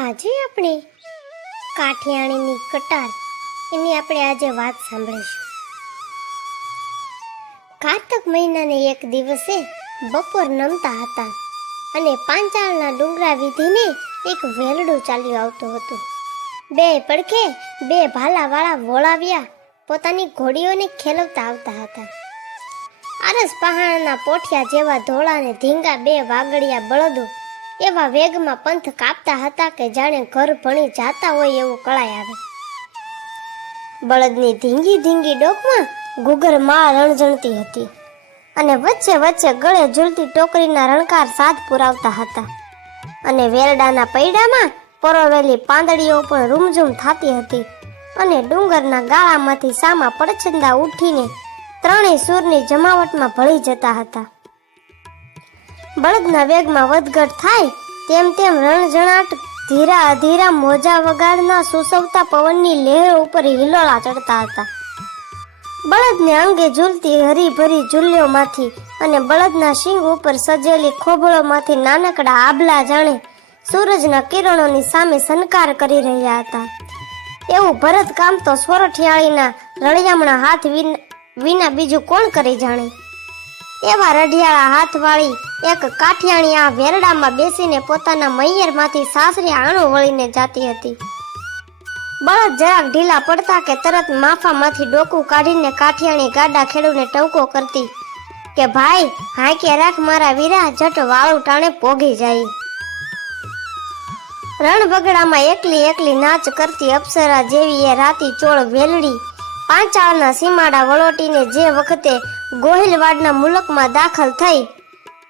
આજે આપણે કાઠિયાણીની કટાર એની આપણે આજે વાત સાંભળીશું. કારતક મહિનાને એક દિવસે બપોર નમતા હતા અને પાંચાળના ડુંગરા વિધિને એક વેલડું ચાલ્યું આવતું હતું. બે પડખે બે ભાલાવાળા વોળાવ્યા પોતાની ઘોડીઓને ખેલવતા આવતા હતા. આરસ પહાણના પોઠિયા જેવા ધોળા ને ધીંગા બે વાગડિયા બળદો એવા વેગમાં પંથ કાપતા હતા કે જાણે ઘર ભણી જાતા હોય એવું કળાય આવે. બળદની ધીંગી ધીંગી ડોકમાં ગુગરમાં રણજણતી હતી અને વચ્ચે વચ્ચે ગળે ઝૂલતી ટોકરીના રણકાર સાથ પુરાવતા હતા. અને વેરડાના પૈડામાં પરોવેલી પાંદડીઓ પણ રૂમઝૂમ થતી હતી અને ડુંગરના ગાળામાંથી સામા પડછંદા ઉઠીને ત્રણેય સૂરની જમાવટમાં ભળી જતા હતા. બળદના વેગમાં વધઘટ થાય, તેમ તેમ રણજણાટ ધીરા અધીરા મોજા વગાડના સુસવતા પવનની લહેરો ઉપર હિલોળા ચડતા હતા. બળદને અંગે ઝૂલતી હરીભરી ઝૂલ્યોમાંથી અને બળદના શિંગ ઉપર સજેલી ખોભળોમાંથી નાનકડા આબલા જાણે સૂરજના કિરણોની સામે સનકાર કરી રહ્યા હતા. એવું ભરતકામ તો સોરઠિયાળીના રળિયામણા હાથ વિના બીજું કોણ કરી જાણે? એવા રઢિયાળા હાથવાળી એક કાઠિયાણી આ વેરડામાં બેસીને પોતાના મૈયરમાંથી સાસરે આણું વળીને જાતી હતી. બળદ જરાક ઢીલા પડતા કે તરત માફામાંથી ડોકું કાઢીને કાઠિયાણી ગાડા ખેડૂને ટવકો કરતી કે, ભાઈ, હાંકે રાખ મારા વીરા, જટ વાળું ટાણે પોગી જાય. રણબગડામાં એકલી એકલી નાચ કરતી અપ્સરા જેવી એ રાતી ચોળ વેલડી પાંચાળના સીમાડા વળોટીને જે વખતે ગોહિલવાડના મુલકમાં દાખલ થઈ.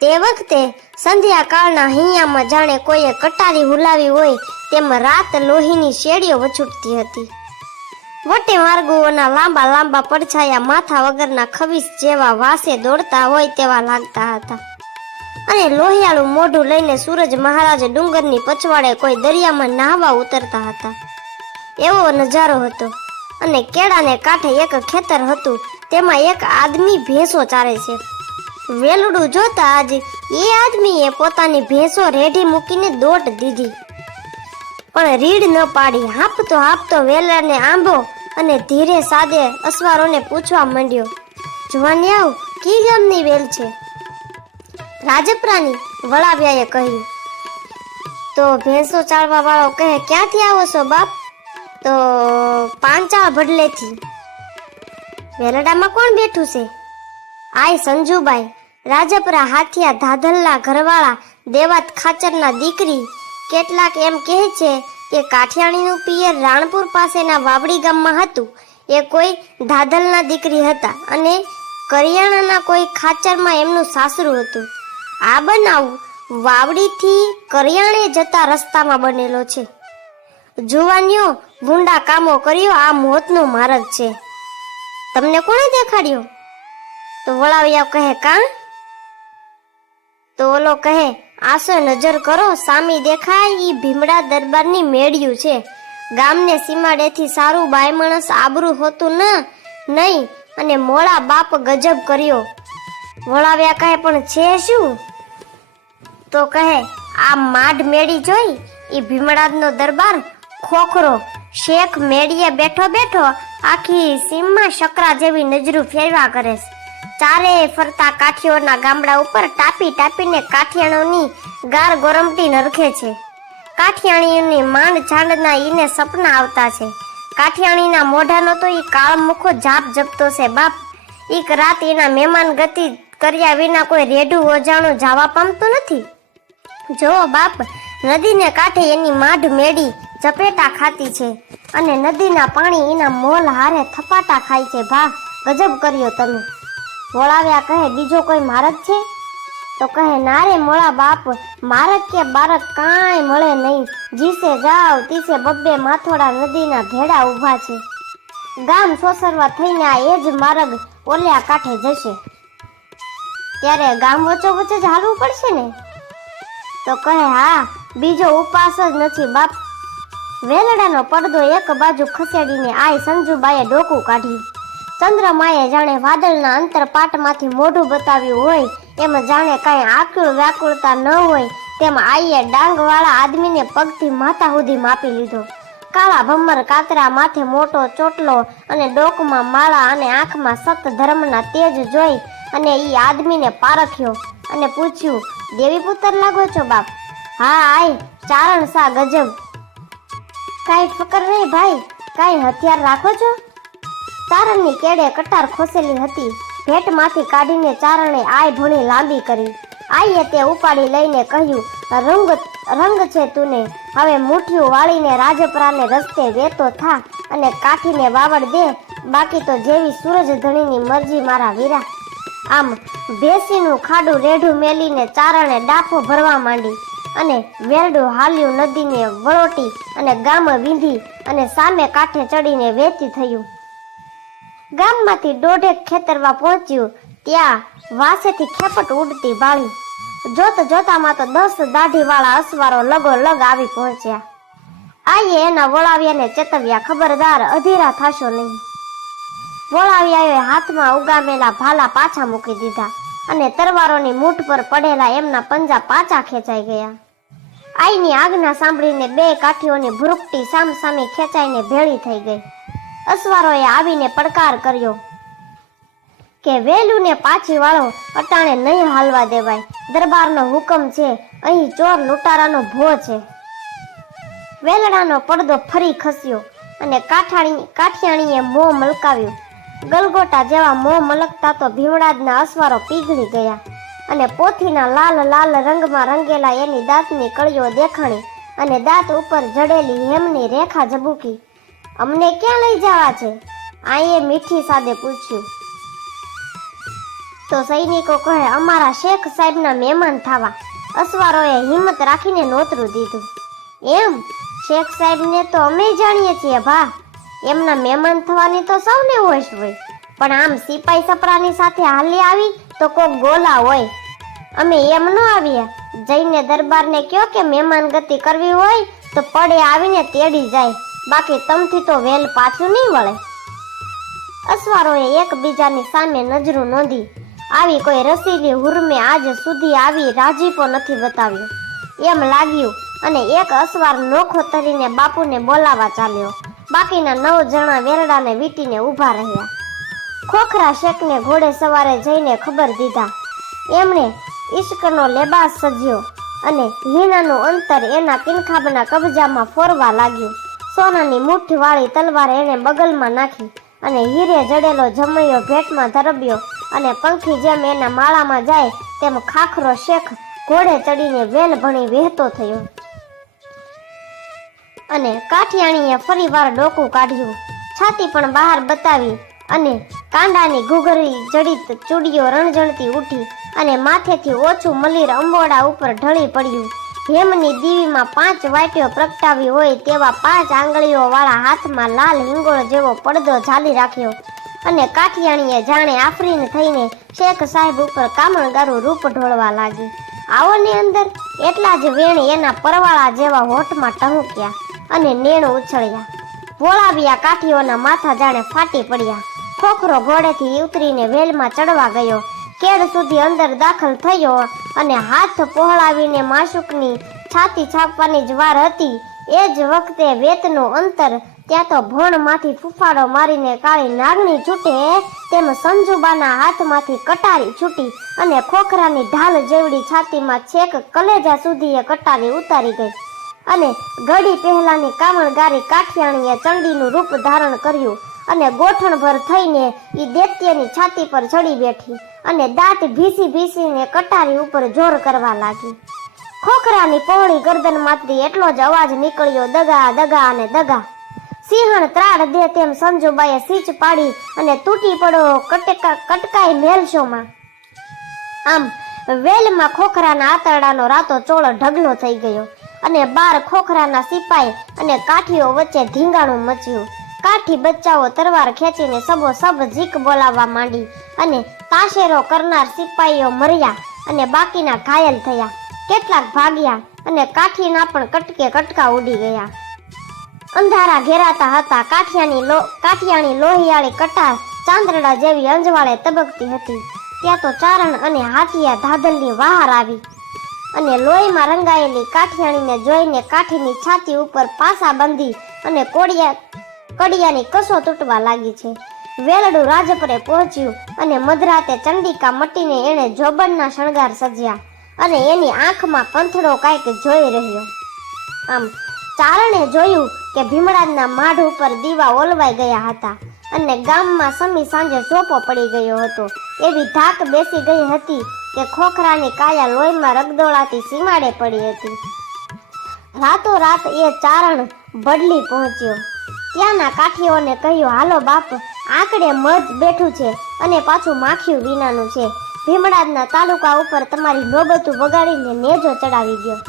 તે વખતે સંધ્યાકાળના હૈયામાં જાણે કોઈએ કટારી હુલાવી હોય તેમ રાત લોહીની શેડીઓ વછૂટતી હતી. વટે માર્ગોના લાંબા લાંબા પડછાયા માથા વગરના ખવીસ જેવા વાસે દોડતા હોય તેવા લાગતા હતા. અને લોહિયાળું મોઢું લઈને સૂરજ મહારાજ ડુંગરની પછવાડે કોઈ દરિયામાં નાહવા ઉતરતા હતા. એવો નજારો હતો. અને કેળાને કાંઠે એક ખેતર હતું. તેમાં એક આદમી ભેંસો ચારે છે. વેલડું જોતા આજ એ આદમીએ પોતાની ભેંસો રેઢી મૂકીને દોટ દીધી. પણ રીડ ન પાડી, હાંપતો હાંપતો વેલાને આંબો અને ધીરે સાદે અસવારોને પૂછવા માંડ્યો, જુવાનિયાઓ, કી ગામની વેલ છે? રાજપરાની વળાવ્યાએ કહ્યું, તો ભેંસો ચાળવા વાળો કહે, ક્યાંથી આવો છો બાપ? તો, પાંચાળ ભડલેથી. વેલડામાં કોણ બેઠું છે? આય સંજુબાઈ, રાજપરા હાથિયા ધાધલના ઘરવાળા દેવાત ખાચરના દીકરી, કેટલાક એમ કહે છે કે કાઠિયાણીનું પિયર રાણપુર પાસેના વાવડી ગામમાં હતું. એ કોઈ ધાધલના દીકરી હતા અને કરિયાણાના કોઈ ખાચરમાં એમનું સાસરું હતું. આ બનાવ વાવડીથી કરિયાણે જતા રસ્તામાં બનેલો છે. જુવાનીઓ ગુંડા કામો કર્યો, આ મોતનો માર્ગ છે. તમને કોણે દેખાડ્યો? તો વળાવ્યા કહે, કા? તો ઓલો કહે આસો નજર કરો, સામી દેખાય ઈ ભીમડા દરબારની મેળ્યું છે. ગામને સીમાડેથી સારું બાય માણસ આબરું હોતું ન, નહીં, અને મોળા બાપ ગજબ કર્યો. વળાવ્યા કહે, પણ છે શું? તો કહે, આ માઢ મેળી જોઈ, ઈ ભીમડાનો દરબાર ખોખરો. શેખ મેળીએ બેઠો બેઠો આખી સીમમાં શકરા જેવી નજરું ફેરવા કરે છે. ચારે ફરતા કાઠીઓના ગામડા ઉપર ટાપી ટાપીને કાઠિયાણોની ગાર ગોરમટી નરખે છે. કાઠિયાણીઓની માંડ છાંડના ઈને સપના આવતા છે. કાઠિયાણીના મોઢાનો તો ઈ કાળ મુખો જાપ જપતો છે બાપ. એક રાત એના મહેમાન ગતિ કર્યા વિના કોઈ રેઢું ઓજાણું જવા પામતું નથી. જો બાપ નદીને કાંઠે એની માઢ મેળી ચપેટા ખાતી છે અને નદીના પાણી એના મોલ હારે થપાટા ખાય છે. ભા, ગજબ કર્યો તમે. વળાવ્યા કહે, બીજો કોઈ મારક છે? તો કહે, ના રે મોળા બાપ, મારક કે બારક કાંઈ મળે નહીં. જીસે જાવ, તીસે બબ્બે માથોડા નદીના ભેડા ઊભા છે. ગામ સોસરવા થઈને આ એ જ માર્ગ ઓલ્યા કાંઠે જશે. ત્યારે ગામ વચ્ચો વચ્ચે જ હાલવું પડશે ને? તો કહે, હા, બીજો ઉપાસ જ નથી બાપ. વેલડાનો પડદો એક બાજુ ખસેડીને આય સંજુબાએ ડોકું કાઢ્યું. ચંદ્રમાએ જાણે વાદળના અંતરપાટમાંથી મોઢું બતાવ્યું હોય, એમ જાણે કાંઈ આકુળ વ્યાકુળતા ન હોય, તેમ આઈએ ડાંગવાળા આદમીને પગથી માથા સુધી માપી લીધો. કાળા ભમર કાતરા માથે મોટો ચોટલો અને ડોકમાં માળા અને આંખમાં સત ધર્મના તેજ જોઈ અને ઈ આદમીને પારખ્યો અને પૂછ્યું દેવી પુત્ર લાગો છો બાપ? હા આય ચારણ સા ગજબ. કાંઈ ફકર નહીં ભાઈ, કાંઈ હથિયાર રાખો છો? ચારણની કેડે કટાર ખોસેલી હતી. ભેટમાંથી કાઢીને ચારણે આય ભૂણી લાંબી કરી. આઈએ તે ઉપાડી લઈને કહ્યું, રંગ રંગ છે તુને. હવે મુઠ્ઠીઓ વાળીને રાજપરાને રસ્તે વેતો થા અને કાઠીને વાવડ દે. બાકી તો જેવી સૂરજ ધણીની મરજી મારા વીરા. આમ ભેસીનું ખાડું રેઢું મેલીને ચારણે ડાફો ભરવા માંડી. અને વેરડું હાલ્યું નદીને વળોટી અને ગામ વીંધી અને સામે કાંઠે ચડીને વેચી થયું. ગામમાંથી દોઢેક ખેતરવા પહોંચ્યું, ત્યાં વાસેથી ખેપટ ઉડતી ભાળી જોત જોતામાં તો દસ દાઢીવાળા અસવારો લગો લગ આવી પહોંચ્યા. આઈએ એના વળાવ્યાને ચેતવ્યા, ખબરદાર, અધીરા થશો નહીં. વળાવ્યાએ હાથમાં ઉગામેલા ભાલા પાછા મૂકી દીધા અને તરવારોની મૂઠ પર પડેલા એમના પંજા પાછા ખેંચાઈ ગયા. આઈની આજ્ઞા સાંભળીને બે કાઠીઓની ભૂરકટી સામ સામે ખેંચાઈને ભેળી થઈ ગઈ. અસવારોએ આવીને પડકાર કર્યો કે વેલુને પાછી વાળો અટાણે નહીં હાલવા દેવાય. દરબારનો હુકમ છે, અહીં ચોર લૂંટારાનો ભો છે. વેલડાનો પડદો ફરી ખસ્યો અને કાઠાણી, કાઠિયાણીએ મોં મલકાવ્યું. ગલગોટા જેવા મોં મલકતા તો ભીમડાદના અસવારો પીગળી ગયા. અને પોથીના લાલ લાલ રંગમાં રંગેલા એની દાંતની કળીઓ દેખાણી અને દાંત ઉપર જડેલી હેમની રેખા ઝબૂકી. અમને ક્યાં લઈ જવા છે? આઈએ મીઠી સાદે પૂછ્યું. તો સૈનિકો કહે, અમારા શેખ સાહેબના મહેમાન થવા. અસવારોએ હિંમત રાખીને નોતરું દીધું. એમ? શેખ સાહેબને તો અમે જાણીએ છીએ, ભા. એમના મહેમાન થવાની તો સૌને હોશ હોય. પણ આમ સિપાઈ સપરાની સાથે હાલી આવી તો કોક ગોલા હોય. અમે એમ ન આવીએ. જઈને દરબારને કયો કે મહેમાન ગતિ કરવી હોય, તો પડે આવીને તેડી જાય. બાકી તમથી તો વેલ પાછું નહીં વળે. અસવારોએ એકબીજાની સામે નજરો નોંધી. આવી કોઈ રસીલી હુરમે આજ સુધી આવી રાજીપો નથી બતાવ્યો. એમ લાગ્યું અને એક અસવાર નોખો તરીને બાપુને બોલાવા ચાલ્યો. બાકીના નવ જણા વેરડાને વીટીને ઊભા રહ્યા. ખોખરા શેખને ઘોડે સવારે જઈને ખબર દીધા. એમણે ઈશ્કનો લેબાસ સજ્યો અને હીનાનું અંતર એના કિનખાબના કબજામાં ફોરવા લાગ્યું. સોનાની મુઠ્ઠી વાળી તલવાર એણે બગલમાં નાખી અને હીરે જડેલો જમૈયો ભેટમાં ધરબ્યો અને પંખી જેમ એના માળામાં જાય તેમ ખાખરો શેખ ઘોડે ચડીને વેલ ભણી વહેતો થયો. અને કાઠિયાણીએ ફરીવાર ડોકું કાઢ્યું. છાતી પણ બહાર બતાવી અને કાંડાની ઘૂઘરી, જડિત ચૂડીઓ રણજણતી ઉઠી અને માથેથી ઓછું મલીર અંબોડા ઉપર ઢળી પડ્યું. હેમની દીવીમાં પાંચ વાટીઓ પ્રગટાવી હોય તેવા પાંચ આંગળીઓ વાળા હાથમાં લાલ હિંગોળ જેવો પડદો ઝાલી રાખ્યો અને કાઠિયાણીએ જાણે આફરીન થઈને શેખ સાહેબ ઉપર કામણગારું રૂપ ઢોળવા લાગી. આવો ને અંદર. એટલા જ વેણ એના પરવાળા જેવા હોઠમાં ટહુક્યા અને નેણ ઉછળ્યા. વોળાવ્યા કાઠીઓના માથા જાણે ફાટી પડ્યા. ખોખરો ઘોડેથી ઉતરીને વેલમાં ચડવા ગયો. કેડ સુધી અંદર દાખલ થયો અને હાથ પહોળાવીને માશુકની છાતી છાપવાની જ વાર હતી. એ જ વખતે વેતનું અંતર, ત્યાં તો ભોણમાંથી ફૂફાડો મારીને કાળી નાગણી છૂટે તેમ સંજુબાના હાથમાંથી કટારી છૂટી અને ખોખરાની ઢાલ જેવડી છાતીમાં છેક કલેજા સુધી એ કટારી ઉતારી ગઈ. અને ઘડી પહેલાની કામણગારી કાઠિયાણીએ ચંડીનું રૂપ ધારણ કર્યું. અને ગોઠણભર થઈને એ દૈત્યની છાતી પર ચડી બેઠી અને દાંત ભીસી ભીસીને કટારી ઉપર જોર કરવા લાગી. ખોખરાની પહોળી ગરદનમાંથી એટલો જ અવાજ નીકળ્યો, દગા દગા અને દગા. સિંહણ ત્રાડ દે તેમ સંજુબાએ સીચ પાડી અને તૂટી પડો કટકા, કટકાઈ મેલશોમાં. આમ વેલમાં ખોખરાના આતરડાનો રાતો ચોળો ઢગલો થઈ ગયો અને બાર ખોખરાના સિપાઈ અને કાઠીઓ વચ્ચે ધીંગાણું મચ્યું. કાઠી બચ્ચાઓ તરવાર ખેંચીને સબો સબ ઝીક બોલાવવા માંડી અને તાશેરો કરનાર સિપાઈઓ મર્યા અને બાકીના ઘાયલ થયા. કેટલાક ભાગ્યા અને કાઠીના પણ કટકે કટકા ઉડી ગયા. અંધારા ઘેરાતા હતા. કાઠિયાની લો, કાઠિયાની લોહિયાળી કટાર ચાંદરડા જેવી અંજવાળે તબકતી હતી. ત્યાં તો ચારણ અને હાથિયા ધાધલની વહાર આવી અને લોહીમાં રંગાયેલી કાઠિયાણીને જોઈને કાઠીની છાતી ઉપર પાસા બાંધી અને કોડિયા કડિયાની કસો તૂટવા લાગી છે. વેલડું રાજપરે પહોંચ્યું અને મધરાતે ચંડિકા મટીને એણે જોબનના શણગાર સજ્યા અને એની આંખમાં કંથડો કાંઈક જોઈ રહ્યો. આમ, ચારણે જોયું કે ભીમરાજના માઢ ઉપર દીવા ઓલવાઈ ગયા હતા અને ગામમાં સમી સાંજે સોપો પડી ગયો હતો. એવી ધાક બેસી ગઈ હતી કે ખોખરાની કાયા લોહીમાં રગદોળાતી સીમાડે પડી હતી. રાતોરાત એ ચારણ બડલી પહોંચ્યો. ત્યાંના કાઠીઓને કહ્યું, હાલો બાપ, આંકડે મધ બેઠું છે અને પાછું માખિયું વિનાનું છે. ભીમડાજના તાલુકા ઉપર તમારી નોબતું વગાડીને નેજો ચડાવી ગયો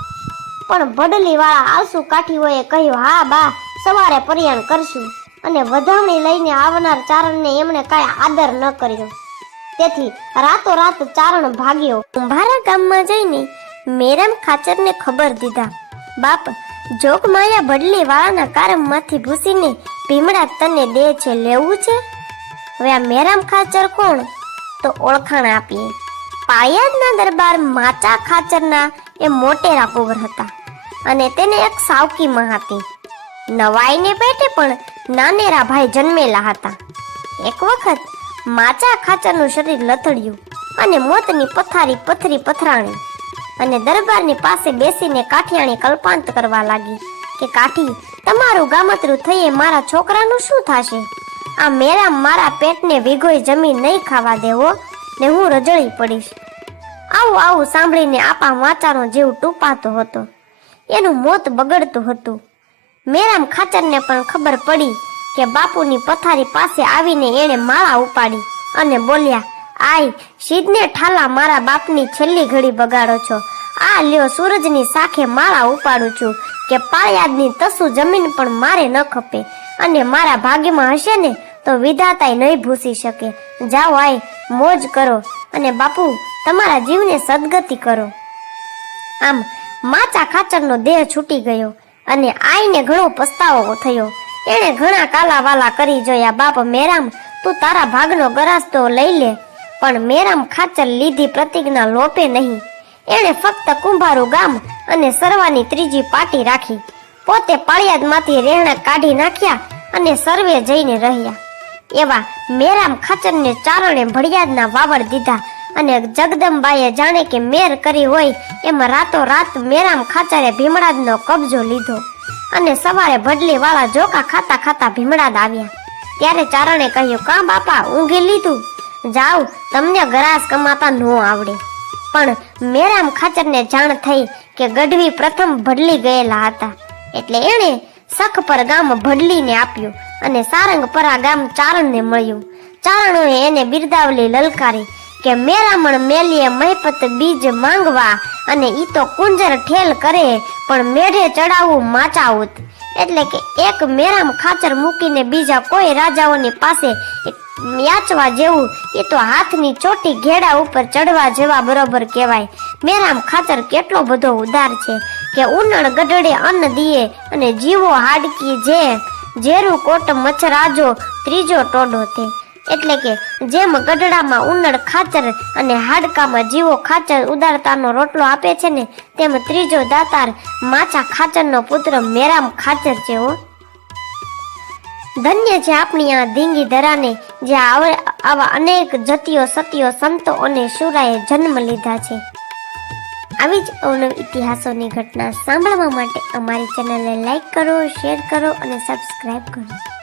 પણ ભડલીવાળા આળસુ કાઠીઓએ કહ્યું, હા બા, સવારે પર્યાણ કરશું. અને વધામણી લઈને આવનાર ચારણને એમણે કાંઈ આદર ન કર્યો. તેથી રાતોરાત ચારણ ભાગ્યો. કુંભારા ગામમાં જઈને મેરામ ખાચરને ખબર દીધા. બાપ જોગમાયા બદલી વાળાના કારમમાંથી ભૂસીને ભીમડા તને દે છે, લેવું છે? હવે આ મેરામ ખાચર કોણ? તો ઓળખાણ આપીએ. પાયાદના દરબાર માચા ખાચરના એ મોટેરા પોવર હતા અને તેને એક સાવકી માં હતી. નવાઈને પેટે પણ નાનેરા ભાઈ જન્મેલા હતા. એક વખત માચા ખાચરનું શરીર લથડ્યું અને મોતની પથારી પથરી પથરાણી અને દરબારની પાસે બેસીને કાઠિયાણી કલ્પાંત કરવા લાગી કે, કાઠી, તમારું ગામતરું થઈએ મારા છોકરાનું શું થશે? આ મેરા મારા પેટને વિગોઈ જમીન નહીં ખાવા દેવો ને હું રજળી પડીશ. આવું આવું સાંભળીને આપા વાચાનો જીવ ટૂંપાતો હતો. એનું મોત બગડતું હતું. મેરામ ખાચરને પણ ખબર પડી કે, બાપુની પથારી પાસે આવીને એણે માળા ઉપાડી અને બોલ્યા આય, સીધને ઠાલા મારા બાપની છેલ્લી ઘડી બગાડો છો. આ લ્યો સૂરજની સાખે માળા ઉપાડું છું કે પાળિયાદની તસુ જમીન પણ મારે ન ખપે. અને મારા ભાગ્યમાં હશે ને, તો વિધાતાય નહીં ભૂસી શકે. જાઓ આય, મોજ કરો. અને બાપુ, તમારા જીવને સદગતિ કરો. આમ, માચા ખાચરનો દેહ છૂટી ગયો અને આઈને ઘણો પસ્તાવો થયો. એણે ઘણા કાલાવાલા કરી જોયા, બાપ મેરામ, તું તારા ભાગનો ગરાસ તો લઈ લે. પણ મેરામ ખાચર લીધી પ્રતિજ્ઞા લોપે નહીં. એણે ફક્ત કુંભારું ગામ અને સર્વાની ત્રીજી પાટી રાખી. પોતે પાળિયાદમાંથી રહેણા કાઢી નાખ્યા અને સર્વે જઈને રહ્યા. એવા મેરામ ખાચરને ચારણે ભડિયાદના વાવડ દીધા અને જગદંબાએ જાણે કે મેર કરી હોય એમાં રાતો રાત મેરામ ખાચરે ભીમડાદનો કબજો લીધો અને સવારે ભડલી વાળા જોકા ખાતા ખાતા ભીમડાદ આવ્યા. ત્યારે ચારણે કહ્યું, કા બાપા, ઊંઘી લીધું? જાઓ તમને ગરાસ કમાતા ન આવડે. પણ મેરામ ખાચરને જાણ થઈ કે ગઢવી પ્રથમ ભડલી ગયેલા હતા. એટલે એણે સખ પર ગામ ભડલીને આપ્યું અને સારંગપરા ગામ ચારણને મળ્યું. ચારણોએ એને બિરદાવલી લલકારી કે, મેરામણ મેલીએ મહેપત બીજ માંગવા અને ઈ તો કુંજર ઠેલ કરે, પણ મેઢે ચડાવવું માચાઉત. એટલે કે એક મેરામ ખાચર મૂકીને બીજા કોઈ રાજાઓની પાસે યાચવા જેવું એ તો હાથની ચોટી ઘેડા ઉપર ચડવા જેવા બરોબર કહેવાય. મેરામ ખાતર કેટલો બધો ઉદાર છે કે ઉનળ ગઢડે અન્ન દીએ અને જીવો હાડકી જે. ઝેરું કોટ મચ્છરાજો ત્રીજો ટોડો તે. એટલે કે જેમ ગઢડામાં ઉનળ ખાચર અને હાડકામાં જીવો ખાચર ઉદારતાનો રોટલો આપે છે ને, તેમ ત્રીજો દાતાર માછા ખાચરનો પુત્ર મેરામ ખાચર છે હો. ધન્ય છે આપણી આ ધીંગી ધરાને જે આવ- આવા અનેક જતીઓ, સતીઓ, સંતો અને શુરાએ જન્મ લીધા છે. આવી જ અવનવ ઇતિહાસોની ઘટના સાંભળવા માટે અમારી ચેનલને લાઈક કરો, શેર કરો અને સબસ્ક્રાઈબ કરો.